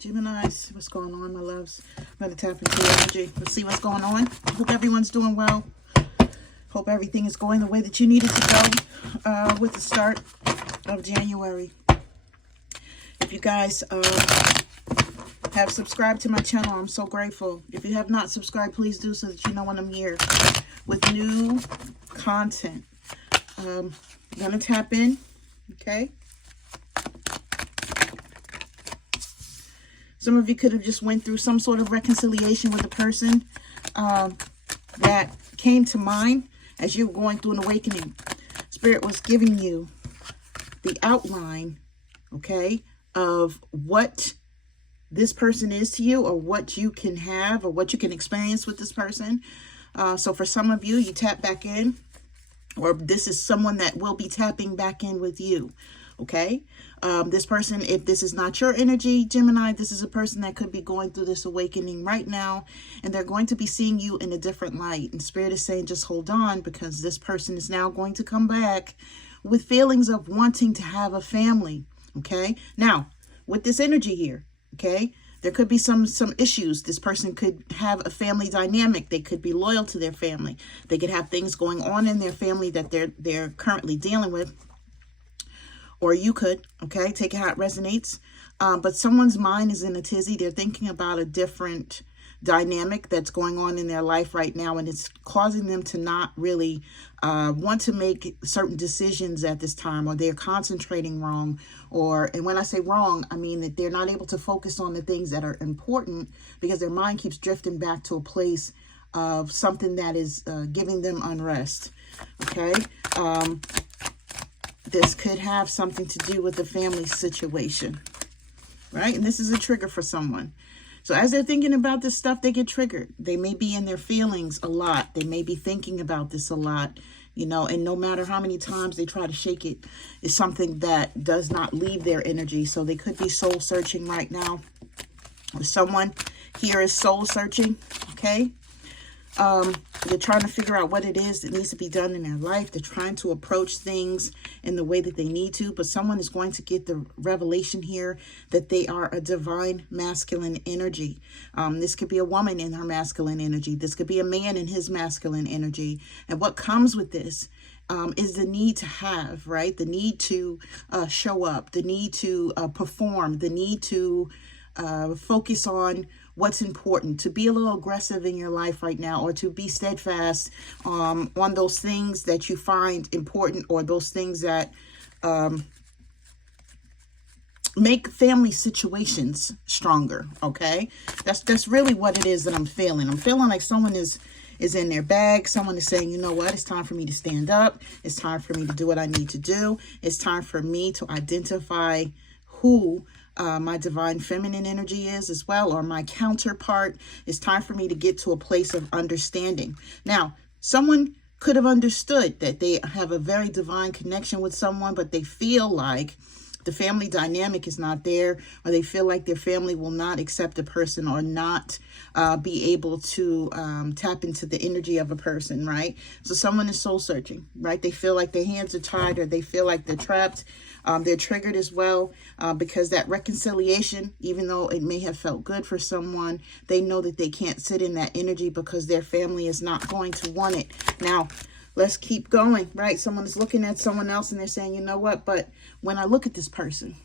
Geminis, what's going on, my loves? I'm going to tap into your energy. Let's see what's going on. Hope everyone's doing well. Hope everything is going the way that you need it to go with the start of January. If you guys have subscribed to my channel, I'm so grateful. If you have not subscribed, please do so that you know when I'm here with new content. I'm going to tap in, okay? Some of you could have just went through some sort of reconciliation with a person that came to mind as you were going through an awakening. Spirit was giving you the outline, okay, of what this person is to you, or what you can have, or what you can experience with this person. So for some of you, you tap back in, or this is someone that will be tapping back in with you. Okay, this person, if this is not your energy, Gemini, this is a person that could be going through this awakening right now, and they're going to be seeing you in a different light. And Spirit is saying, just hold on, because this person is now going to come back with feelings of wanting to have a family. Okay, now with this energy here, okay, there could be some issues. This person could have a family dynamic. They could be loyal to their family. They could have things going on in their family that they're currently dealing with. Or you could, okay, take it how it resonates. But someone's mind is in a tizzy. They're thinking about a different dynamic that's going on in their life right now, and it's causing them to not really want to make certain decisions at this time, or they're concentrating wrong. And when I say wrong, I mean that they're not able to focus on the things that are important, because their mind keeps drifting back to a place of something that is giving them unrest, okay? This could have something to do with the family situation, right? And this is a trigger for someone. So as they're thinking about this stuff, they get triggered. They may be in their feelings a lot. They may be thinking about this a lot, you know, and no matter how many times they try to shake it, it's something that does not leave their energy. So they could be soul searching right now. Or someone here is soul searching, okay? They're trying to figure out what it is that needs to be done in their life. They're trying to approach things in the way that they need to, but someone is going to get the revelation here that they are a divine masculine energy. This could be a woman in her masculine energy. This could be a man in his masculine energy. And what comes with this is the need to have, right? The need to show up, the need to perform, the need to focus on what's important, to be a little aggressive in your life right now, or to be steadfast on those things that you find important, or those things that make family situations stronger, okay? That's really what it is that I'm feeling. I'm feeling like someone is in their bag. Someone is saying, you know what, it's time for me to stand up. It's time for me to do what I need to do. It's time for me to identify who my divine feminine energy is as well, or my counterpart. It's time for me to get to a place of understanding. Now, someone could have understood that they have a very divine connection with someone, but they feel like the family dynamic is not there, or they feel like their family will not accept a person, or not be able to tap into the energy of a person, right? So someone is soul searching, right? They feel like their hands are tied, or they feel like they're trapped. They're triggered as well because that reconciliation, even though it may have felt good for someone, they know that they can't sit in that energy because their family is not going to want it. Now, let's keep going, right? Someone is looking at someone else and they're saying, you know what, but when I look at this person,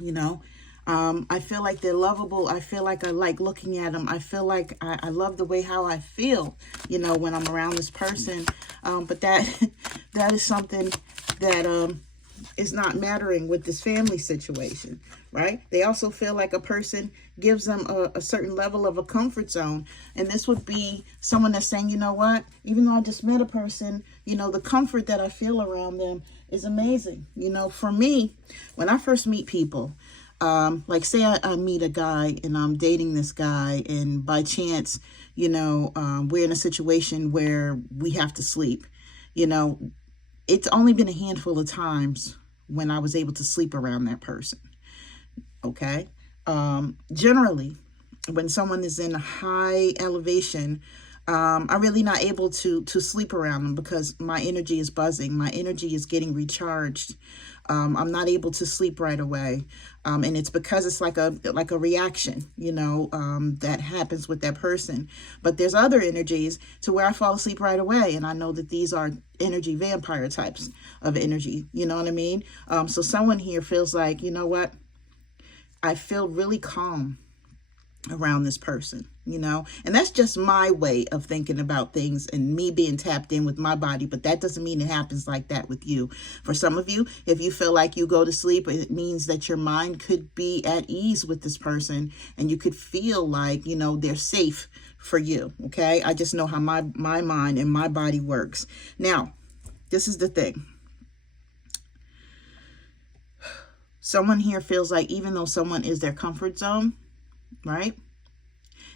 you know, I feel like they're lovable. I feel like I like looking at them. I feel like I love the way how I feel, you know, when I'm around this person. But that is something that is not mattering with this family situation, right? They also feel like a person gives them a certain level of a comfort zone. And this would be someone that's saying, you know what, even though I just met a person, you know, the comfort that I feel around them is amazing. You know, for me, when I first meet people, like say I meet a guy and I'm dating this guy, and by chance, you know, we're in a situation where we have to sleep, you know, it's only been a handful of times when I was able to sleep around that person, okay? Generally, when someone is in a high elevation, I'm really not able to sleep around them because my energy is buzzing. My energy is getting recharged. I'm not able to sleep right away. And it's because it's like a reaction, you know, that happens with that person. But there's other energies to where I fall asleep right away. And I know that these are energy vampire types of energy. You know what I mean? So someone here feels like, you know what? I feel really calm around this person, you know, and that's just my way of thinking about things and me being tapped in with my body. But that doesn't mean it happens like that with you. For some of you, if you feel like you go to sleep, it means that your mind could be at ease with this person and you could feel like, you know, they're safe for you. Okay. I just know how my mind and my body works. Now, this is the thing. Someone here feels like even though someone is their comfort zone, right?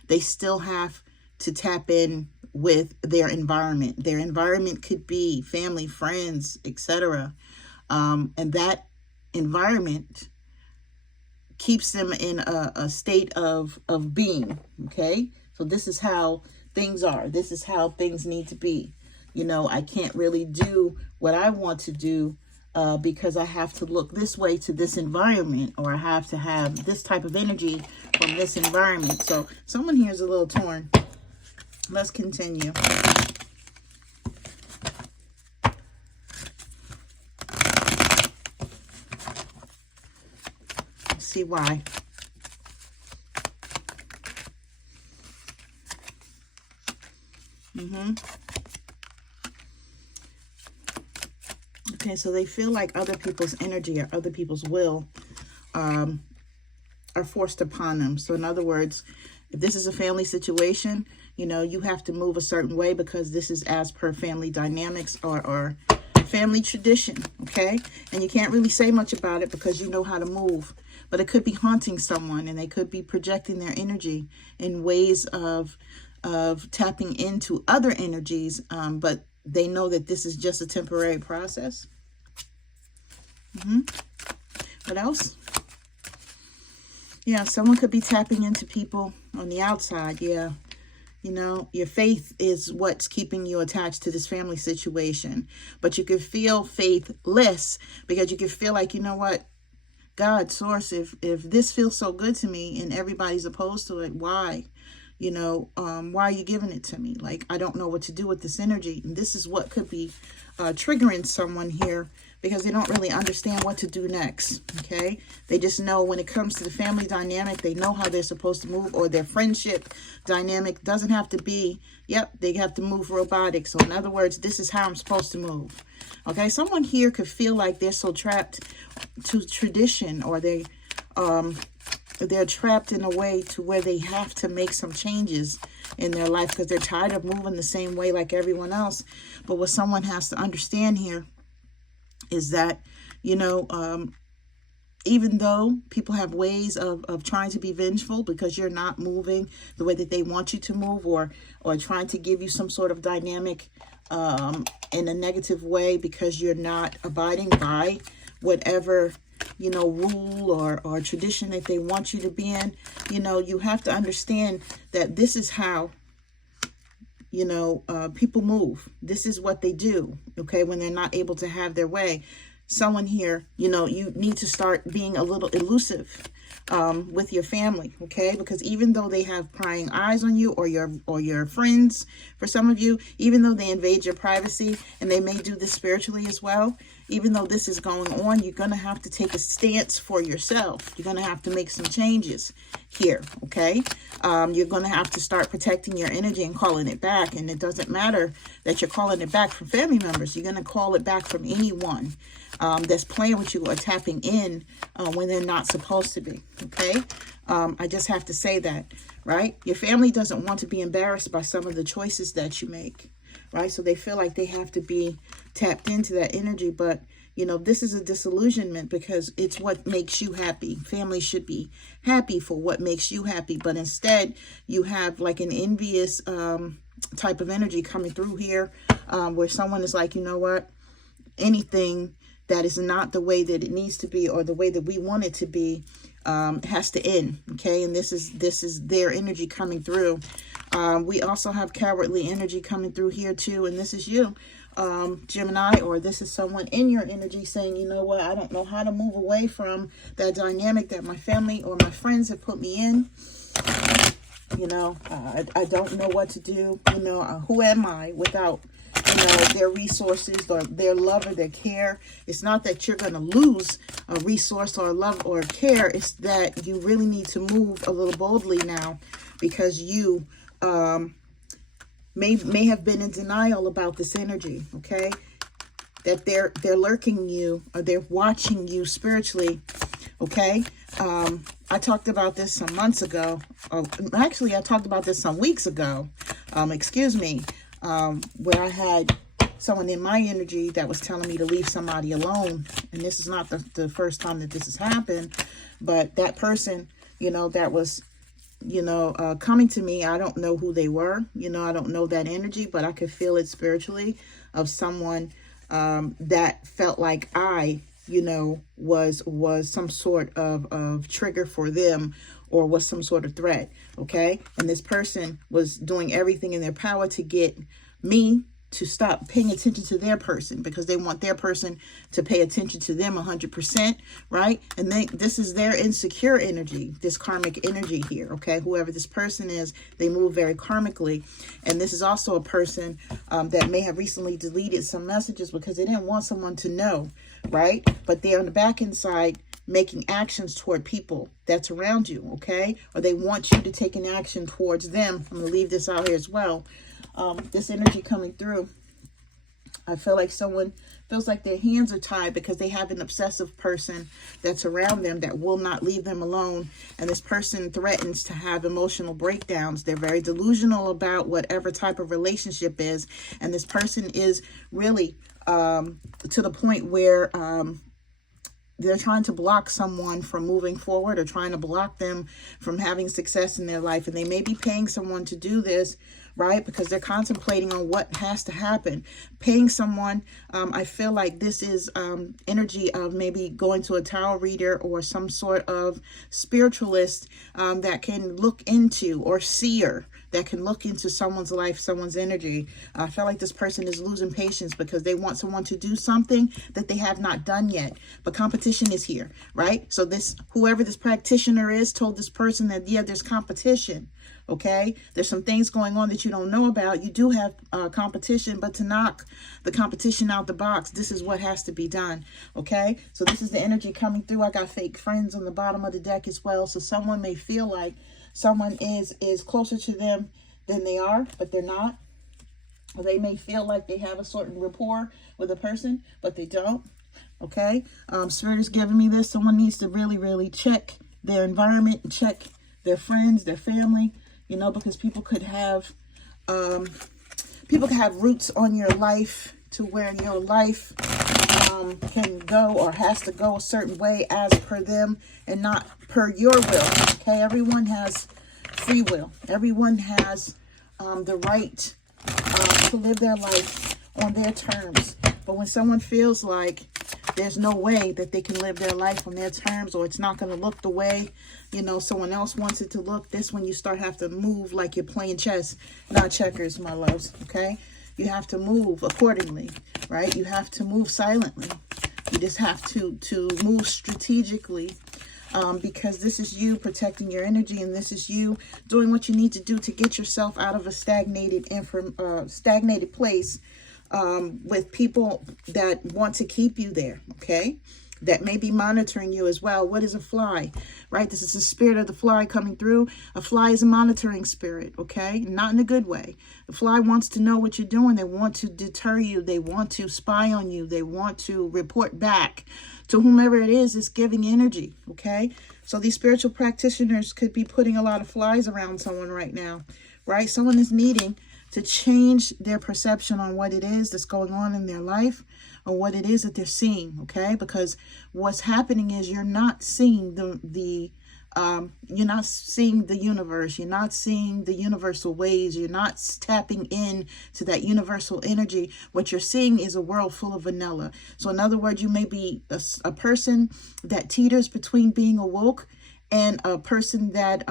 They still have to tap in with their environment. Their environment could be family, friends, etc. And that environment keeps them in a state of being, okay? So this is how things are. This is how things need to be. You know, I can't really do what I want to do because I have to look this way to this environment, or I have to have this type of energy from this environment. So someone here is a little torn. Let's continue. Let's see why. Okay, so they feel like other people's energy or other people's will are forced upon them. So in other words, if this is a family situation, you know, you have to move a certain way because this is as per family dynamics or family tradition, okay? And you can't really say much about it because you know how to move. But it could be haunting someone, and they could be projecting their energy in ways of tapping into other energies, but they know that this is just a temporary process. What else? Yeah, someone could be tapping into people on the outside. Yeah. You know, your faith is what's keeping you attached to this family situation. But you could feel faithless because you could feel like, you know what? God, source, if this feels so good to me and everybody's opposed to it, why? You know, why are you giving it to me? Like, I don't know what to do with this energy. And this is what could be triggering someone here because they don't really understand what to do next, okay? They just know when it comes to the family dynamic, they know how they're supposed to move, or their friendship dynamic doesn't have to be, yep, they have to move robotic. So in other words, this is how I'm supposed to move, okay? Someone here could feel like they're so trapped to tradition, or they're trapped in a way to where they have to make some changes in their life because they're tired of moving the same way like everyone else. But what someone has to understand here is that, you know, even though people have ways of trying to be vengeful because you're not moving the way that they want you to move, or trying to give you some sort of dynamic in a negative way because you're not abiding by whatever, you know, rule or tradition that they want you to be in, you know, you have to understand that this is how, you know, people move. This is what they do, okay, when they're not able to have their way. Someone here, you know, you need to start being a little elusive with your family, okay? Because even though they have prying eyes on you, or your friends, for some of you, even though they invade your privacy, and they may do this spiritually as well, even though this is going on, you're going to have to take a stance for yourself. You're going to have to make some changes here, okay? You're going to have to start protecting your energy and calling it back. And it doesn't matter that you're calling it back from family members. You're going to call it back from anyone that's playing with you or tapping in when they're not supposed to be, okay? I just have to say that, right? Your family doesn't want to be embarrassed by some of the choices that you make, right? So they feel like they have to be tapped into that energy. But, you know, this is a disillusionment because it's what makes you happy. Family should be happy for what makes you happy. But instead, you have like an envious type of energy coming through here where someone is like, you know what? Anything that is not the way that it needs to be or the way that we want it to be has to end, okay? And this is their energy coming through. We also have cowardly energy coming through here too, and this is you. Gemini, or this is someone in your energy saying, you know what, I don't know how to move away from that dynamic that my family or my friends have put me in. You know, I don't know what to do. You know, who am I without, you know, their resources or their love or their care? It's not that you're going to lose a resource or love or care. It's that you really need to move a little boldly now, because you may have been in denial about this energy, okay? That they're lurking you, or they're watching you spiritually, okay? I talked about this some months ago. Actually, I talked about this some weeks ago. Excuse me. Where I had someone in my energy that was telling me to leave somebody alone. And this is not the first time that this has happened. But that person, you know, that was, you know, coming to me, I don't know who they were. You know, I don't know that energy, but I could feel it spiritually, of someone that felt like I, you know, was some sort of trigger for them, or was some sort of threat, okay? And this person was doing everything in their power to get me to stop paying attention to their person, because they want their person to pay attention to them 100%, right? And this is their insecure energy, this karmic energy here, okay? Whoever this person is, they move very karmically. And this is also a person that may have recently deleted some messages because they didn't want someone to know, right? But they're on the back end side making actions toward people that's around you, okay? Or they want you to take an action towards them. I'm going to leave this out here as well. This energy coming through, I feel like someone feels like their hands are tied because they have an obsessive person that's around them that will not leave them alone. And this person threatens to have emotional breakdowns. They're very delusional about whatever type of relationship is. And this person is really to the point where they're trying to block someone from moving forward, or trying to block them from having success in their life. And they may be paying someone to do this, right? Because they're contemplating on what has to happen. Paying someone, I feel like this is energy of maybe going to a tarot reader or some sort of spiritualist that can look into, or seer that can look into someone's life, someone's energy. I feel like this person is losing patience because they want someone to do something that they have not done yet. But competition is here, right? So this, whoever this practitioner is, told this person that, yeah, there's competition. Okay, there's some things going on that you don't know about. You do have competition, but to knock the competition out the box, this is what has to be done. Okay, so this is the energy coming through. I got fake friends on the bottom of the deck as well. So someone may feel like someone is closer to them than they are, but they're not. Or they may feel like they have a certain rapport with a person, but they don't. Okay, Spirit is giving me this. Someone needs to really, really check their environment and check their friends, their family. You know, because people could have roots on your life to where your life can go, or has to go a certain way as per them and not per your will. Okay, everyone has free will. Everyone has the right to live their life on their terms. But when someone feels like there's no way that they can live their life on their terms, or it's not going to look the way, you know, someone else wants it to look, this when you start have to move like you're playing chess, not checkers, my loves, okay? You have to move accordingly, right? You have to move silently. You just have to move strategically, because this is you protecting your energy, and this is you doing what you need to do to get yourself out of a stagnated place, with people that want to keep you there, okay? That may be monitoring you as well. What is a fly, right? This is the spirit of the fly coming through. A fly is a monitoring spirit, okay? Not in a good way. The fly wants to know what you're doing. They want to deter you. They want to spy on you. They want to report back to whomever it is that's giving energy, okay? So these spiritual practitioners could be putting a lot of flies around someone right now, right? Someone is needing to change their perception on what it is that's going on in their life, or what it is that they're seeing, okay? Because what's happening is you're not seeing you're not seeing the universe. You're not seeing the universal ways. You're not tapping in to that universal energy. What you're seeing is a world full of vanilla. So in other words, you may be a person that teeters between being awoke and a person that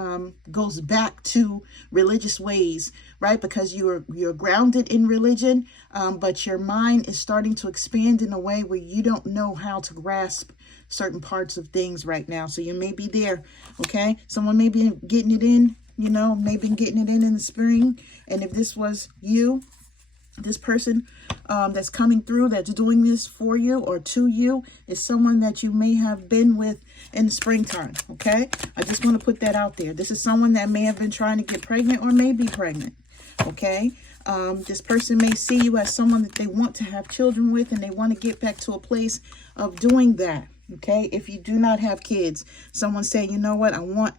goes back to religious ways, right? Because you're grounded in religion, but your mind is starting to expand in a way where you don't know how to grasp certain parts of things right now. So you may be there, okay? Someone may be getting it in, maybe getting it in the spring. And if this was you, this person that's coming through, that's doing this for you or to you, is someone that you may have been with in the springtime, okay? I just want to put that out there. This is someone that may have been trying to get pregnant or may be pregnant, okay? This person may see you as someone that they want to have children with, and they want to get back to a place of doing that, okay? If you do not have kids, someone say, you know what, I want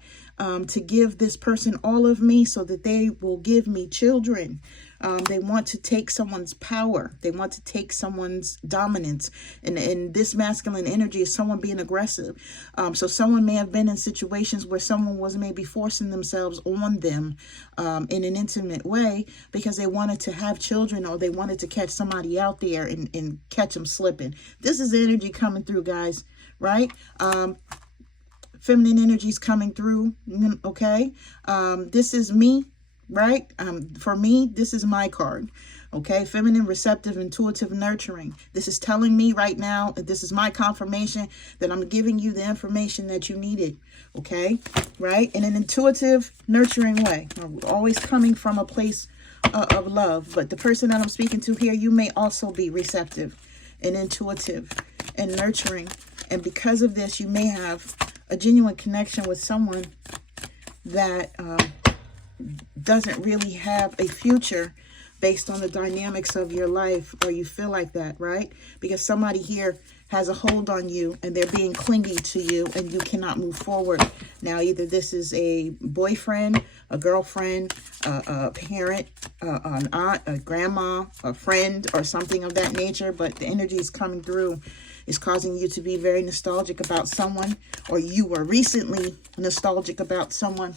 to give this person all of me so that they will give me children. They want to take someone's power. They want to take someone's dominance. And this masculine energy is someone being aggressive. So someone may have been in situations where someone was maybe forcing themselves on them in an intimate way because they wanted to have children, or they wanted to catch somebody out there and catch them slipping. This is energy coming through, guys, right? Feminine energy is coming through, okay? This is me, right? For me, this is my card, okay? Feminine, receptive, intuitive, nurturing. This is telling me right now, this is my confirmation that I'm giving you the information that you needed, okay? Right? In an intuitive, nurturing way. Always coming from a place of love. But the person that I'm speaking to here, you may also be receptive and intuitive and nurturing. And because of this, you may have a genuine connection with someone that doesn't really have a future based on the dynamics of your life, or you feel like that, right? Because somebody here has a hold on you and they're being clingy to you and you cannot move forward. Now, either this is a boyfriend, a girlfriend, a parent, an aunt, a grandma, a friend, or something of that nature, but the energy is coming through. Is causing you to be very nostalgic about someone, or you were recently nostalgic about someone.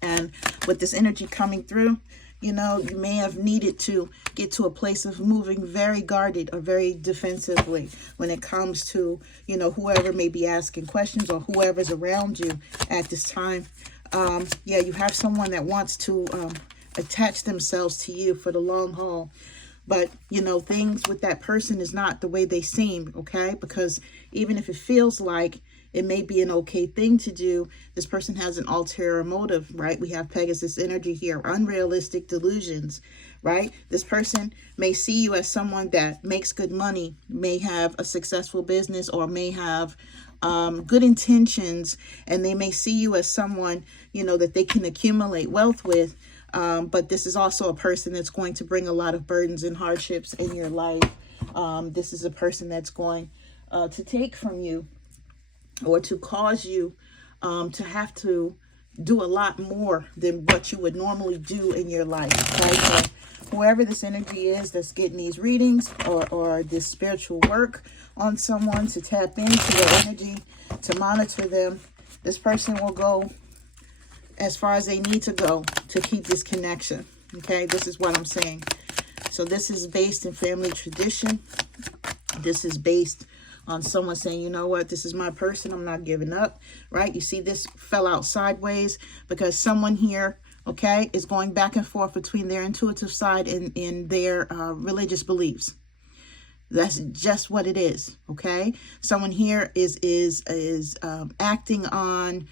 And with this energy coming through, you may have needed to get to a place of moving very guarded or very defensively when it comes to, whoever may be asking questions or whoever's around you at this time. Yeah, you have someone that wants to attach themselves to you for the long haul. But, things with that person is not the way they seem, okay? Because even if it feels like it may be an okay thing to do, this person has an ulterior motive, right? We have Pegasus energy here, unrealistic delusions, right? This person may see you as someone that makes good money, may have a successful business, or may have good intentions, and they may see you as someone, that they can accumulate wealth with. But this is also a person that's going to bring a lot of burdens and hardships in your life. This is a person that's going to take from you, or to cause you to have to do a lot more than what you would normally do in your life. Okay? So whoever this energy is that's getting these readings, or this spiritual work on someone, to tap into their energy, to monitor them, this person will go as far as they need to go to keep this connection. Okay, this is what I'm saying. So this is based in family tradition. This is based on someone saying, you know what, this is my person, I'm not giving up, right? You see this fell out sideways because someone here, okay, is going back and forth between their intuitive side and their religious beliefs. That's just what it is, okay? Someone here is acting on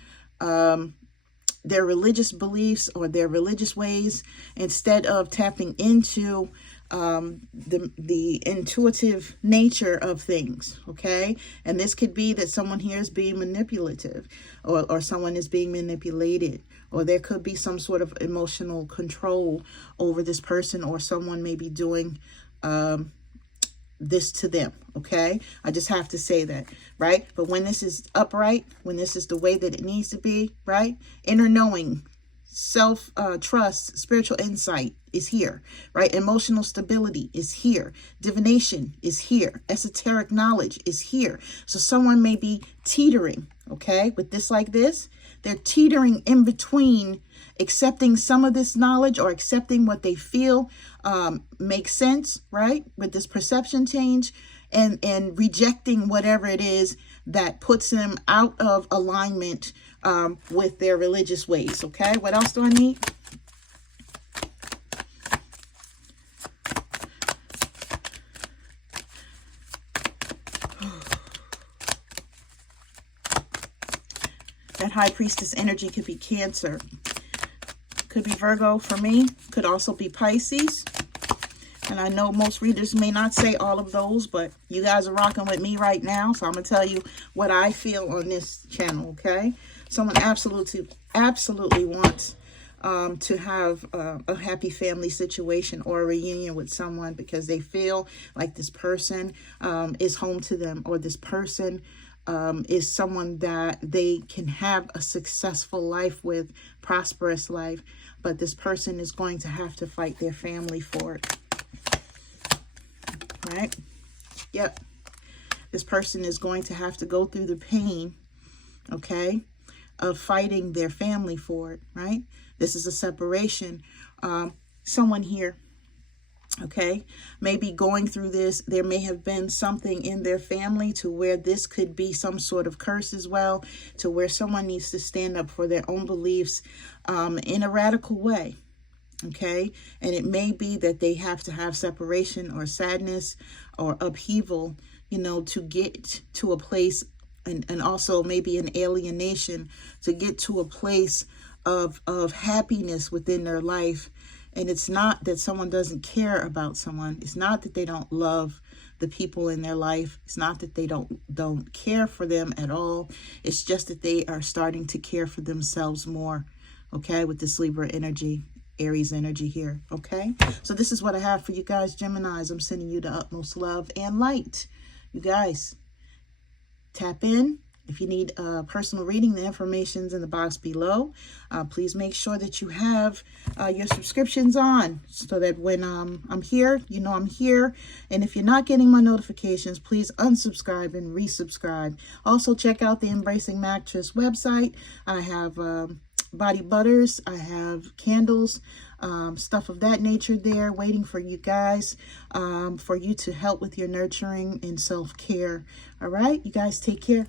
their religious beliefs or their religious ways, instead of tapping into the intuitive nature of things, okay? And this could be that someone here is being manipulative, or someone is being manipulated, or there could be some sort of emotional control over this person, or someone may be doing this to them, okay? I just have to say that, right? But when this is upright, when this is the way that it needs to be, right? Inner knowing, self-trust, spiritual insight is here, right? Emotional stability is here. Divination is here. Esoteric knowledge is here. So someone may be teetering, okay? With this like this, they're teetering in between accepting some of this knowledge or accepting what they feel makes sense, right? With this perception change, and rejecting whatever it is that puts them out of alignment with their religious ways. Okay, what else do I need? That High Priestess energy could be Cancer. Could be Virgo for me. Could also be Pisces. And I know most readers may not say all of those, but you guys are rocking with me right now. So I'm going to tell you what I feel on this channel, okay? Someone absolutely wants to have a happy family situation or a reunion with someone because they feel like this person is home to them, or this person is someone that they can have a successful life with, prosperous life, but this person is going to have to fight their family for it. Right? Yep. This person is going to have to go through the pain, okay, of fighting their family for it, right? This is a separation. Someone here, okay, maybe going through this, there may have been something in their family to where this could be some sort of curse as well, to where someone needs to stand up for their own beliefs in a radical way. Okay, and it may be that they have to have separation or sadness or upheaval, you know, to get to a place, and also maybe an alienation, to get to a place of happiness within their life. And it's not that someone doesn't care about someone. It's not that they don't love the people in their life. It's not that they don't care for them at all. It's just that they are starting to care for themselves more, okay, with this Libra energy, Aries energy here, okay? So this is what I have for you guys, Geminis. I'm sending you the utmost love and light. You guys, tap in. If you need a personal reading, the information's in the box below. Please make sure that you have your subscriptions on so that when I'm here, you know I'm here. And if you're not getting my notifications, please unsubscribe and resubscribe. Also, check out the Embracing Mactress website. I have body butters, I have candles, stuff of that nature there waiting for you guys, for you to help with your nurturing and self-care. All right, you guys take care.